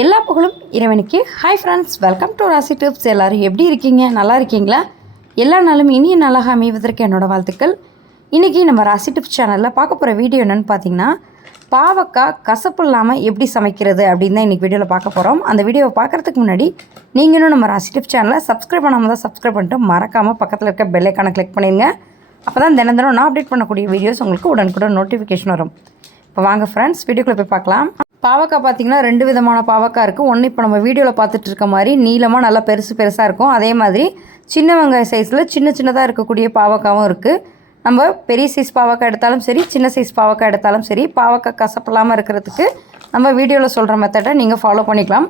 எல்லா புகழும் இறைவனுக்கு. ஹாய் ஃப்ரெண்ட்ஸ், வெல்கம் டு ராசி டிப்ஸ். எல்லோரும் எப்படி இருக்கீங்க? நல்லா இருக்கீங்களா? எல்லா நாளும் இனிய நாளாக அமைவதற்கு என்னோடய வாழ்த்துக்கள். இன்றைக்கி நம்ம ராசி டிப்ஸ் சேனலில் பார்க்க போகிற வீடியோ என்னென்னு பார்த்தீங்கன்னா, பாவக்காய் கசப்பு இல்லாமல் எப்படி சமைக்கிறது அப்படின்னு தான் இன்றைக்கி வீடியோவில் பார்க்க போகிறோம். அந்த வீடியோவை பார்க்குறதுக்கு முன்னாடி நீங்களும் நம்ம ராசி டிப்ஸ் சேனலை சப்ஸ்கிரைப் பண்ணாமல் தான் சப்ஸ்கிரைப் பண்ணிட்டு மறக்காமல் பக்கத்தில் இருக்க பெல் ஐக்கானை கிளிக் பண்ணிடுங்க. அப்போ தான் தினம் நான் அப்டேட் பண்ணக்கூடிய வீடியோஸ் உங்களுக்கு உடனுக்குடன் நோட்டிஃபிகேஷன் வரும். இப்போ வாங்க ஃப்ரெண்ட்ஸ், வீடியோக்குள்ளே போய் பார்க்கலாம். பாவக்காய் பார்த்திங்கன்னா 2 விதமான பாவக்காய் இருக்குது. ஒன்று இப்போ நம்ம வீடியோவில் பார்த்துட்டு இருக்க மாதிரி நீளமாக நல்லா பெருசாக இருக்கும். அதே மாதிரி சின்ன வெங்காய சைஸில் சின்னதாக இருக்கக்கூடிய பாவக்காவும் இருக்குது. நம்ம பெரிய சைஸ் பாவக்காய் எடுத்தாலும் சரி, சின்ன சைஸ் பாவக்காய் எடுத்தாலும் சரி, பாவக்காய் கசப்பில்லாமல் இருக்கிறதுக்கு நம்ம வீடியோவில் சொல்கிற மெத்தடை நீங்கள் ஃபாலோ பண்ணிக்கலாம்.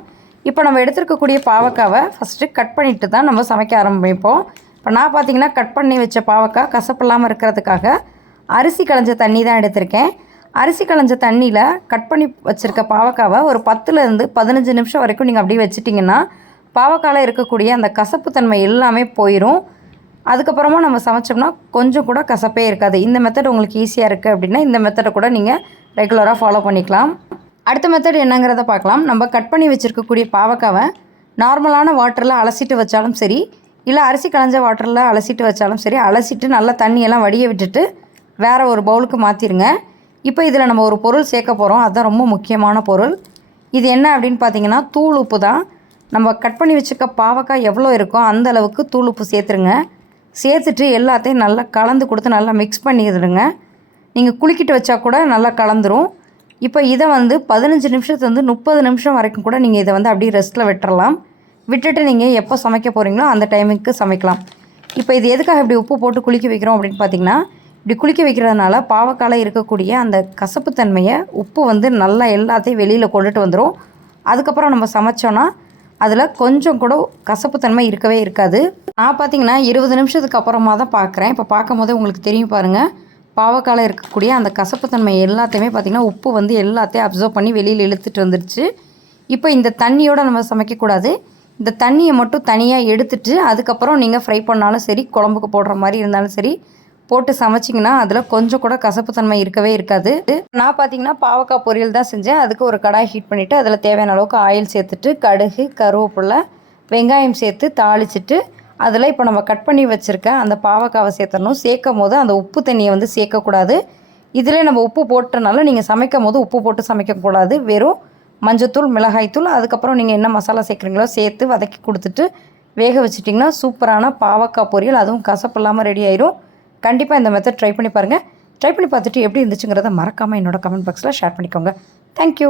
இப்போ நம்ம எடுத்துருக்கக்கூடிய பாவக்காவை ஃபஸ்ட்டு கட் பண்ணிவிட்டு தான் நம்ம சமைக்க ஆரம்பிப்போம். இப்போ நான் பார்த்திங்கன்னா கட் பண்ணி வச்ச பாவக்காய் கசப்பில்லாமல் இருக்கிறதுக்காக அரிசி களைஞ்ச தண்ணி தான் எடுத்திருக்கேன். அரிசி களைஞ்ச தண்ணியில் கட் பண்ணி வச்சுருக்க பாவக்காவை ஒரு 10லேருந்து 15 நிமிஷம் வரைக்கும் நீங்கள் அப்படியே வச்சிட்டிங்கன்னா பாவக்காயில் இருக்கக்கூடிய அந்த கசப்பு தன்மை எல்லாமே போயிடும். அதுக்கப்புறமா நம்ம சமைச்சோம்னா கொஞ்சம் கூட கசப்பே இருக்காது. இந்த மெத்தட் உங்களுக்கு ஈஸியாக இருக்குது அப்படின்னா இந்த மெத்தடை கூட நீங்கள் ரெகுலராக ஃபாலோ பண்ணிக்கலாம். அடுத்த மெத்தட் என்னங்கிறத பார்க்கலாம். நம்ம கட் பண்ணி வச்சுருக்கக்கூடிய பாவக்காவை நார்மலான வாட்டரில் அலசிட்டு வச்சாலும் சரி, இல்லை அரிசி களைஞ்ச வாட்டரில் அலசிட்டு வச்சாலும் சரி, அலசிட்டு நல்லா தண்ணியெல்லாம் வடிய விட்டுட்டு வேறு ஒரு பவுலுக்கு மாற்றிடுங்க. இப்போ இதில் நம்ம ஒரு பொருள் சேர்க்க போகிறோம். அதுதான் ரொம்ப முக்கியமான பொருள். இது என்ன அப்படின்னு பார்த்தீங்கன்னா தூள் உப்பு தான். நம்ம கட் பண்ணி வச்சுக்க பாவக்காய் எவ்வளோ இருக்கோ அந்த அளவுக்கு தூள் உப்பு சேர்த்துருங்க. சேர்த்துட்டு எல்லாத்தையும் நல்லா கலந்து கொடுத்து நல்லா மிக்ஸ் பண்ணிடுங்க. நீங்கள் குலுக்கிட்டு வச்சா கூட நல்லா கலந்துரும். இப்போ இதை 15 நிமிஷத்துலேருந்து 30 நிமிஷம் வரைக்கும் கூட நீங்கள் இதை அப்படியே ரெஸ்ட்டில் விட்டுறலாம். விட்டுட்டு நீங்கள் எப்போ சமைக்க போகிறீங்களோ அந்த டைமுக்கு சமைக்கலாம். இப்போ இது எதுக்காக இப்படி உப்பு போட்டு குளிக்க வைக்கிறோம் அப்படின்னு பார்த்தீங்கன்னா, இப்படி குளிக்க வைக்கிறதுனால பாவக்காயில் இருக்கக்கூடிய அந்த கசப்புத்தன்மையை உப்பு நல்லா எல்லாத்தையும் வெளியில் கொண்டுட்டு வந்துடும். அதுக்கப்புறம் நம்ம சமைச்சோன்னா அதில் கொஞ்சம் கூட கசப்புத்தன்மை இருக்கவே இருக்காது. நான் பார்த்திங்கன்னா 20 நிமிஷத்துக்கு அப்புறமா தான் பார்க்குறேன். இப்போ பார்க்கும் போதே உங்களுக்கு தெரியும் பாருங்கள், பாவக்காயில் இருக்கக்கூடிய அந்த கசப்புத்தன்மை எல்லாத்தையுமே பார்த்திங்கன்னா உப்பு எல்லாத்தையும் அப்சர்வ் பண்ணி வெளியில் இழுத்துட்டு வந்துடுச்சு. இப்போ இந்த தண்ணியோடு நம்ம சமைக்கக்கூடாது. இந்த தண்ணியை மட்டும் தனியாக எடுத்துட்டு அதுக்கப்புறம் நீங்கள் ஃப்ரை பண்ணாலும் சரி, குழம்புக்கு போடுற மாதிரி இருந்தாலும் சரி போட்டு சமைச்சிங்கன்னா அதில் கொஞ்சம் கூட கசப்புத்தன்மை இருக்கவே இருக்காது. நான் பார்த்திங்கன்னா பாவக்காய் பொரியல் தான் செஞ்சேன். அதுக்கு ஒரு கடாய் ஹீட் பண்ணிவிட்டு அதில் தேவையான அளவுக்கு ஆயில் சேர்த்துட்டு கடுகு, கருவேப்பிலை, வெங்காயம் சேர்த்து தாளிச்சிட்டு அதில் இப்போ நம்ம கட் பண்ணி வச்சுருக்க அந்த பாவக்காவை சேர்த்துடணும். சேர்க்கும் போது அந்த உப்பு தண்ணியை சேர்க்கக்கூடாது. இதில் நம்ம உப்பு போட்டனால நீங்கள் சமைக்கும் போது உப்பு போட்டு சமைக்கக்கூடாது. வெறும் மஞ்சத்தூள், மிளகாய்த்தூள், அதுக்கப்புறம் நீங்கள் என்ன மசாலா சேர்க்குறீங்களோ சேர்த்து வதக்கி கொடுத்துட்டு வேக வச்சிட்டிங்கன்னா சூப்பரான பாவக்காய் பொரியல், அதுவும் கசப்பு இல்லாமல் ரெடி ஆயிரும். கண்டிப்பாக இந்த மெத்தட் ட்ரை பண்ணி பாருங்கள். ட்ரை பண்ணி பார்த்துட்டு எப்படி இருந்துச்சுங்கிறத மறக்காமல் என்னோடய கமெண்ட் பாக்ஸில் ஷேர் பண்ணிக்கோங்க. தேங்க்யூ.